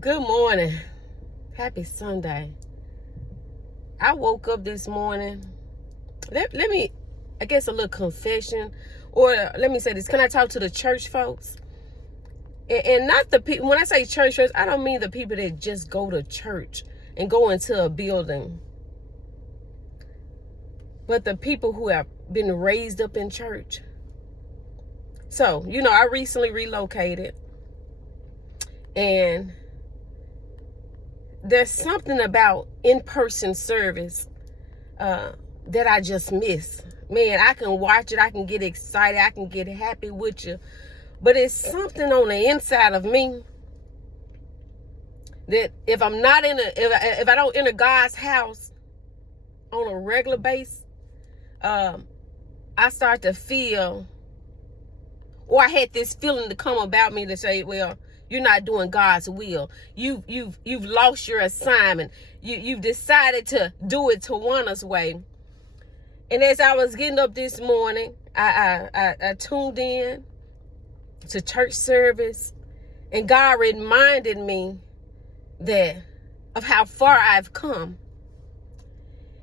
Good morning. Happy Sunday. I woke up this morning. Let me, I guess, a little confession. Or let me say this. Can I talk to the church folks? And not the people. When I say church folks, I don't mean the people that just go to church and go into a building. But the people who have been raised up in church. So, I recently relocated. And there's something about in-person service that I just miss. Man, I can watch it. I can get excited. I can get happy with you. But it's something on the inside of me that if I'm not if I don't enter God's house on a regular basis, I start to feel, or I had this feeling to come about me to say, well, you're not doing God's will. You've lost your assignment. You've decided to do it Tawana's way. And as I was getting up this morning, I tuned in to church service, and God reminded me of how far I've come.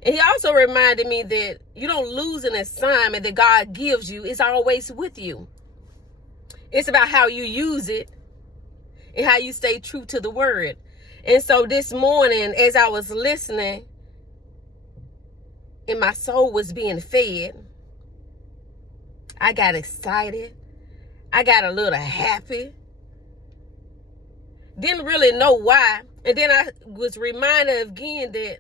And he also reminded me that you don't lose an assignment that God gives you. It's always with you. It's about how you use it and how you stay true to the word. And so this morning, as I was listening and my soul was being fed, I got excited. I got a little happy. Didn't really know why. And then I was reminded again that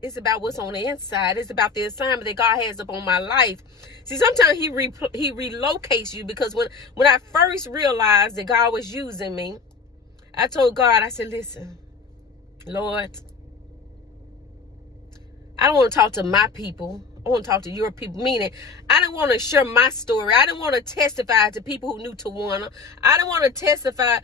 it's about what's on the inside. It's about the assignment that God has upon my life. See, sometimes he relocates you, because when I first realized that God was using me, I told God, I said, listen, Lord, I don't want to talk to my people. I want to talk to your people. Meaning, I didn't want to share my story. I didn't want to testify to people who knew Tawana. I didn't want to testify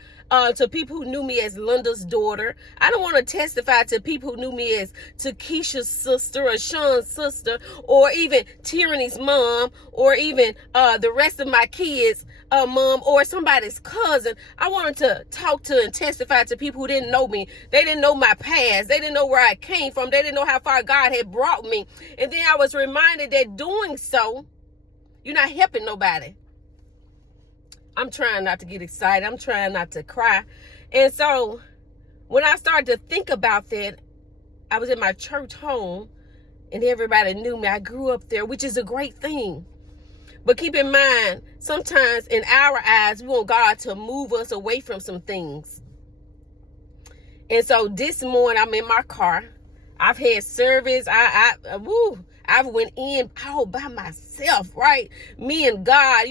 to people who knew me as Linda's daughter. I don't want to testify to people who knew me as Takesha's sister or Sean's sister, or even Tyranny's mom, or even the rest of my kids' mom, or somebody's cousin. I wanted to talk to and testify to people who didn't know me. They didn't know my past. They didn't know where I came from. They didn't know how far God had brought me. And then I was reminded that doing so, you're not helping nobody. I'm trying not to get excited. I'm trying not to cry. And so when I started to think about that, I was in my church home and everybody knew me. I grew up there, which is a great thing. But keep in mind, sometimes in our eyes, we want God to move us away from some things. And so this morning, I'm in my car. I've had service. I've went in all by myself, right? Me and God,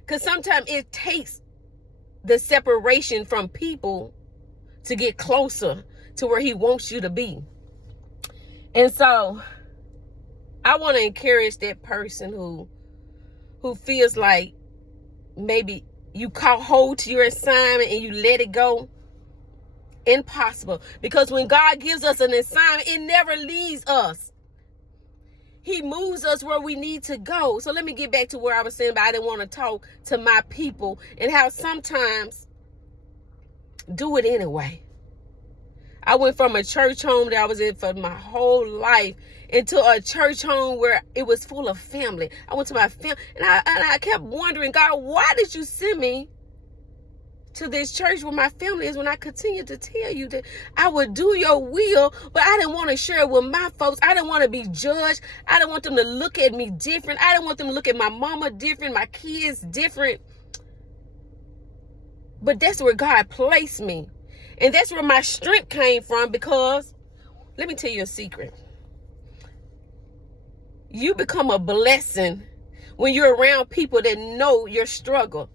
because sometimes it takes the separation from people to get closer to where he wants you to be. And so I want to encourage that person who feels like maybe you caught hold to your assignment and you let it go. Impossible. Because when God gives us an assignment, it never leaves us. He moves us where we need to go. So let me get back to where I was saying, but I didn't want to talk to my people, and how sometimes do it anyway. I went from a church home that I was in for my whole life into a church home where it was full of family. I went to my family, and I kept wondering, God, why did you send me to this church where my family is, when I continued to tell you that I would do your will, but I didn't want to share it with my folks. I didn't want to be judged. I didn't want them to look at me different. I didn't want them to look at my mama different, my kids different. But that's where God placed me. And that's where my strength came from, because let me tell you a secret. You become a blessing when you're around people that know your struggle.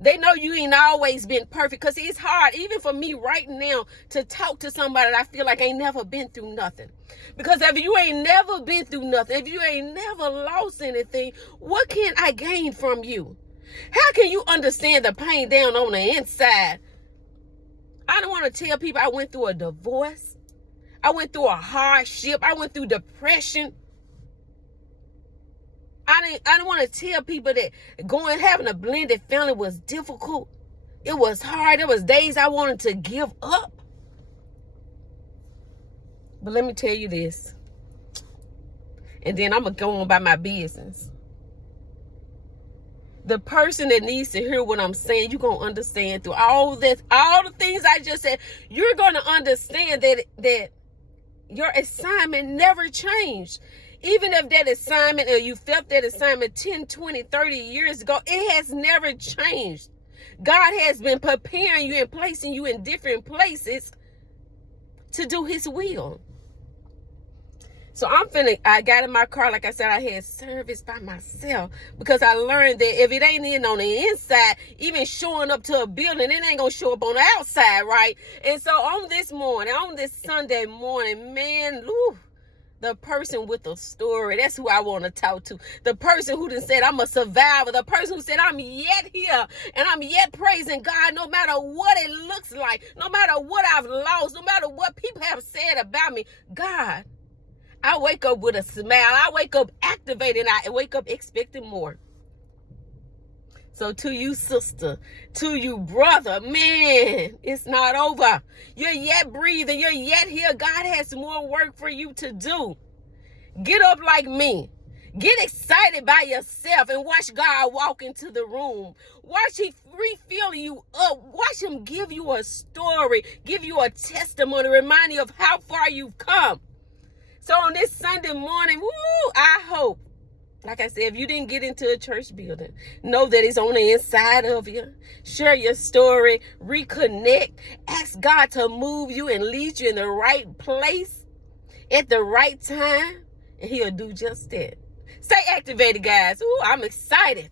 They know you ain't always been perfect, because it's hard, even for me right now, to talk to somebody that I feel like ain't never been through nothing. Because if you ain't never been through nothing, if you ain't never lost anything, what can I gain from you? How can you understand the pain down on the inside? I don't want to tell people I went through a divorce. I went through a hardship. I went through depression. I didn't want to tell people that having a blended family was difficult. It was hard. There was days I wanted to give up. But let me tell you this. And then I'm going to go on by my business. The person that needs to hear what I'm saying, you're going to understand through all this, all the things I just said, you're going to understand that your assignment never changed. Even if that assignment, or you felt that assignment 10, 20, 30 years ago, it has never changed. God has been preparing you and placing you in different places to do his will. So I got in my car, like I said, I had service by myself because I learned that if it ain't in on the inside, even showing up to a building, it ain't going to show up on the outside, right? And so on this Sunday morning, man, the person with the story, that's who I want to talk to. The person who done said, I'm a survivor. The person who said, I'm yet here and I'm yet praising God no matter what it looks like, no matter what I've lost, no matter what people have said about me. God, I wake up with a smile. I wake up activated. I wake up expecting more. So to you, sister, to you, brother, man, it's not over. You're yet breathing. You're yet here. God has more work for you to do. Get up like me. Get excited by yourself and watch God walk into the room. Watch him refill you up. Watch him give you a story, give you a testimony, remind you of how far you've come. So on this Sunday morning, I hope, like I said, if you didn't get into a church building, know that it's on the inside of you. Share your story, reconnect, ask God to move you and lead you in the right place at the right time, and he'll do just that. Stay activated, guys. I'm excited.